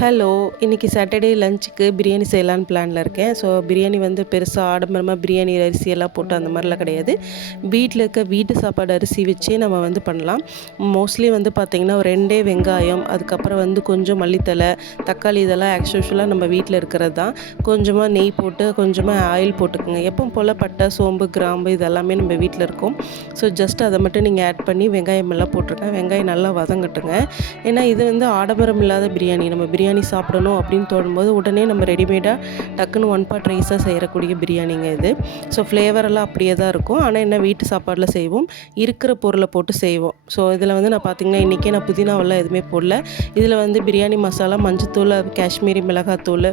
Hello! இன்றைக்கி Saturday லஞ்சுக்கு பிரியாணி செய்யலான்னு பிளானில் இருக்கேன். ஸோ பிரியாணி வந்து பெருசா ஆடம்பரமா பிரியாணி அரிசியெல்லாம் போட்டு அந்த மாதிரிலாம் கிடையாது. வீட்டில் இருக்க வீட்டு சாப்பாடு அரிசி வச்சே நம்ம வந்து பண்ணலாம். மோஸ்ட்லி வந்து பார்த்திங்கன்னா, ஒரு 2 வெங்காயம், அதுக்கப்புறம் வந்து கொஞ்சம் மல்லித்தழை, தக்காளி இதெல்லாம் ஆஸ் யூசுவலாக நம்ம வீட்டில் இருக்கிறது தான். கொஞ்சமாக நெய் போட்டு, கொஞ்சமாக ஆயில் போட்டுக்கோங்க. எப்பவும் போல் பட்டை, சோம்பு, கிராம்பு இதெல்லாமே நம்ம வீட்டில் இருக்கும். ஸோ ஜஸ்ட் அதை மட்டும் நீங்கள் ஆட் பண்ணி வெங்காயம் எல்லாம் போட்டுருங்க. வெங்காயம் நல்லா வதங்கட்டுங்க. ஏன்னா இது வந்து ஆடம்பரம் இல்லாத பிரியாணி. நம்ம பிரியாணி சாப்பிடணும் அப்படின்னு தோணும்போது உடனே நம்ம ரெடிமேடாக டக்குன்னு ஒன் பாட் ரைஸாக செய்யக்கூடிய பிரியாணிங்க இது. ஸோ ஃப்ளேவரெல்லாம் அப்படியே தான் இருக்கும். ஆனால் என்ன வீட்டு சாப்பாடில் செய்வோம், இருக்கிற பொருளை போட்டு செய்வோம். ஸோ இதில் வந்து நான் பார்த்திங்கன்னா, இன்றைக்கே நான் புதினாவெல்லாம் எதுவுமே போடல. இதில் வந்து பிரியாணி மசாலா, மஞ்சத்தூள், காஷ்மீரி மிளகாத்தூள்,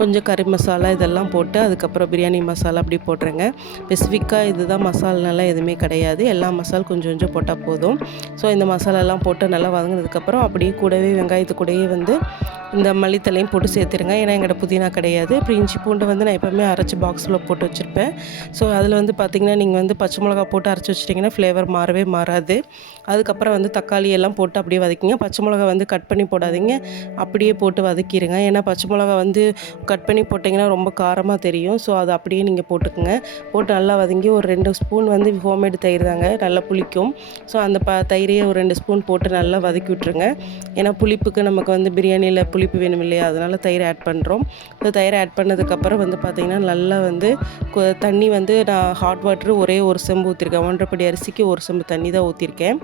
கொஞ்சம் கறி மசாலா இதெல்லாம் போட்டு அதுக்கப்புறம் பிரியாணி மசாலா அப்படி போட்டுருங்க. ஸ்பெசிஃபிக்காக இதுதான் மசாலாலாம் எதுவுமே கிடையாது. எல்லா மசால் கொஞ்சம் கொஞ்சம் போட்டால் போதும். ஸோ இந்த மசாலாலாம் போட்டு நல்லா வதங்கினதுக்கப்புறம் அப்படியே கூடவே வெங்காயத்து கூடயே வந்து இந்த மல்லித்தலையும் போட்டு சேர்த்துருங்க. ஏன்னா எங்கிட்ட புதினா கிடையாது. அப்புறம் இஞ்சி பூண்டு வந்து நான் எப்போவுமே அரைச்சி பாக்ஸில் போட்டு வச்சுருப்பேன். ஸோ அதில் வந்து பார்த்திங்கன்னா, நீங்கள் வந்து பச்சை மிளகா போட்டு அரைச்சி வச்சிட்டிங்கன்னா ஃப்ளேவர் மாறவே மாறாது. அதுக்கப்புறம் வந்து தக்காளி எல்லாம் போட்டு அப்படியே வதக்கிங்க. பச்சை மிளகா வந்து கட் பண்ணி போடாதீங்க, அப்படியே போட்டு வதக்கிடுங்க. ஏன்னா பச்சை மிளகா வந்து கட் பண்ணி போட்டிங்கன்னா ரொம்ப காரமாக தெரியும். ஸோ அதை அப்படியே நீங்கள் போட்டுக்குங்க. போட்டு நல்லா வதங்கி ஒரு 2 ஸ்பூன் வந்து ஹோம்மேடு தயிர் தாங்க, நல்லா புளிக்கும். ஸோ அந்த தயிரையே ஒரு 2 ஸ்பூன் போட்டு நல்லா வதக்கி விட்ருங்க. ஏன்னா புளிப்புக்கு நமக்கு வந்து பிரியாணியில் புளிப்பு வேணும் இல்லையா, அதனால் தயிர் ஆட் பண்ணுறோம். ஸோ தயிர் ஆட் பண்ணதுக்கப்புறம் வந்து பார்த்திங்கன்னா, நல்லா வந்து தண்ணி வந்து நான் ஹாட் வாட்ரு ஒரே ஒரு செம்பு ஊற்றிருக்கேன். 1 1/2 படி அரிசிக்கு ஒரு செம்பு தண்ணி தான் ஊற்றிருக்கேன்.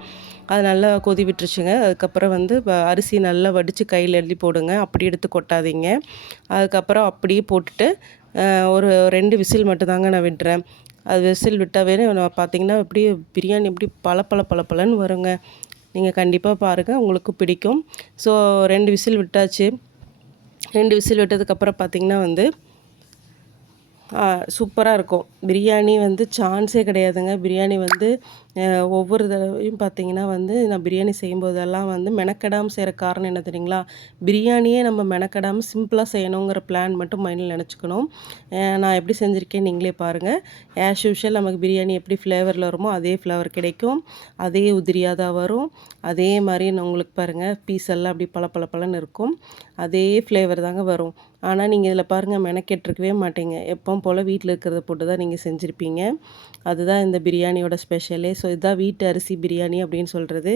அது நல்லா கொதி விட்டுருச்சுங்க. அதுக்கப்புறம் வந்து அரிசி நல்லா வடித்து கையில் எழுதி போடுங்க, அப்படி எடுத்து கொட்டாதீங்க. அதுக்கப்புறம் அப்படியே போட்டுட்டு ஒரு 2 விசில் மட்டும்தாங்க நான் விடுறேன். அது விசில் விட்டாவே நான் பார்த்திங்கன்னா, அப்படியே பிரியாணி எப்படி பளபளன்னு வருங்க. நீங்கள் கண்டிப்பாக பாருங்கள், உங்களுக்கு பிடிக்கும். ஸோ 2 விசில் விட்டாச்சு. 2 விசில் விட்டதுக்கப்புறம் பார்த்திங்கன்னா வந்து சூப்பராக இருக்கும். பிரியாணி வந்து சான்ஸே கிடையாதுங்க. பிரியாணி வந்து ஒவ்வொரு தடவையும் பார்த்திங்கன்னா வந்து நான் பிரியாணி செய்யும்போதெல்லாம் வந்து மெனக்கெடாமல் செய்கிற காரணம் என்ன தெரியுங்களா? பிரியாணியே நம்ம மெனக்கெடாமல் சிம்பிளாக செய்யணுங்கிற பிளான் மட்டும் மைண்டில் நினச்சிக்கணும். நான் எப்படி செஞ்சுருக்கேன் நீங்களே பாருங்கள். ஆஸ் யூஷுவல் நமக்கு பிரியாணி எப்படி ஃப்ளேவரில் வருமோ அதே ஃப்ளேவர் கிடைக்கும். அதே உதிரியாக தான் வரும். அதே மாதிரி உங்களுக்கு பாருங்கள், பீஸ் எல்லாம் அப்படி பளபளன்னு இருக்கும். அதே ஃப்ளேவர் தாங்க வரும். ஆனால் நீங்கள் இதில் பாருங்கள், மெனக்கெட்டுருக்கவே மாட்டீங்க. எப்பவும் போல் வீட்டில் இருக்கிறத போட்டு தான் நீங்கள் செஞ்சுருப்பீங்க. அதுதான் இந்த பிரியாணியோட ஸ்பெஷலே. ஸோ இதுதான் வீட்டு அரிசி பிரியாணி அப்படின்னு சொல்கிறது.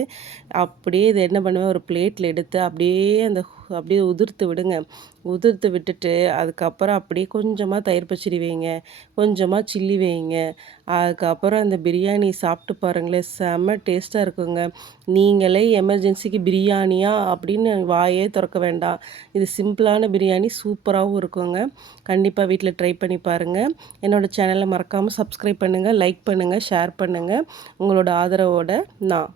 அப்படியே இதை என்ன பண்ணுவேன், ஒரு பிளேட்டில் எடுத்து அப்படியே உதிர்த்து விடுங்க. உதிர்த்து விட்டுட்டு அதுக்கப்புறம் அப்படியே கொஞ்சமாக தயிர் பச்சடி வைங்க, கொஞ்சமாக சில்லி வைங்க. அதுக்கப்புறம் அந்த பிரியாணி சாப்பிட்டு பாருங்களேன், செம்ம டேஸ்ட்டாக இருக்குங்க. நீங்களே எமர்ஜென்சிக்கு பிரியாணியா அப்படின்னு வாயே திறக்க வேண்டாம். இது சிம்பிளான பிரியாணி சூப்பராகவும் இருக்குங்க. கண்டிப்பாக வீட்டில் ட்ரை பண்ணி பாருங்கள். என்னோடய சேனலை மறக்காமல் சப்ஸ்கிரைப் பண்ணுங்கள், லைக் பண்ணுங்கள், ஷேர் பண்ணுங்கள். உங்களோட ஆதரவோடு நான்